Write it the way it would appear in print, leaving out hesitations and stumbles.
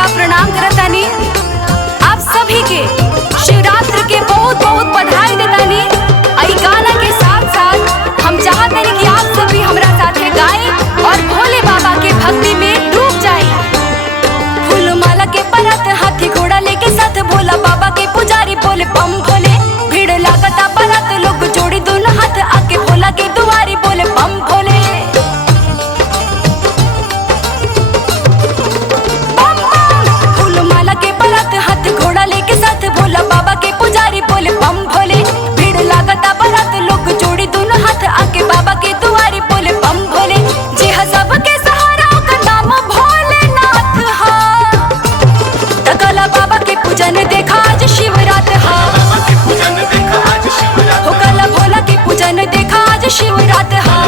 भैया प्रणाम करतानी। आप सभी के शिवरात्रि के बहुत बहुत बधाई देतानी। आई गाना के साथ साथ हम चाहते कि आप सभी हमरा साथे गाएं और भोले बाबा के भक्ति में डूब जाएं। फूल माला के परत हाथी घोड़ा लेके साथ भोला बाबा के पुजारी बोले बम भोले। भीड़ लागता परत लोग जोड़ी दोनों हाथ आके भोला के दुआरी बोले बम भोले। फूल माला के परत हाथ घोड़ा लेके साथ भोला बाबा के पुजारी बोले बम भोले। भीड़ लागता परत लोग जोड़ी दोनों हाथ आके बाबा के दुआरी बोले बम भोले। जे सबके सहारा का नाम भोलेनाथ हा। तकला बाबा के पूजन देखा आज शिवरात हा। हो कला भोला के पूजन देखा आज शिवरात हा।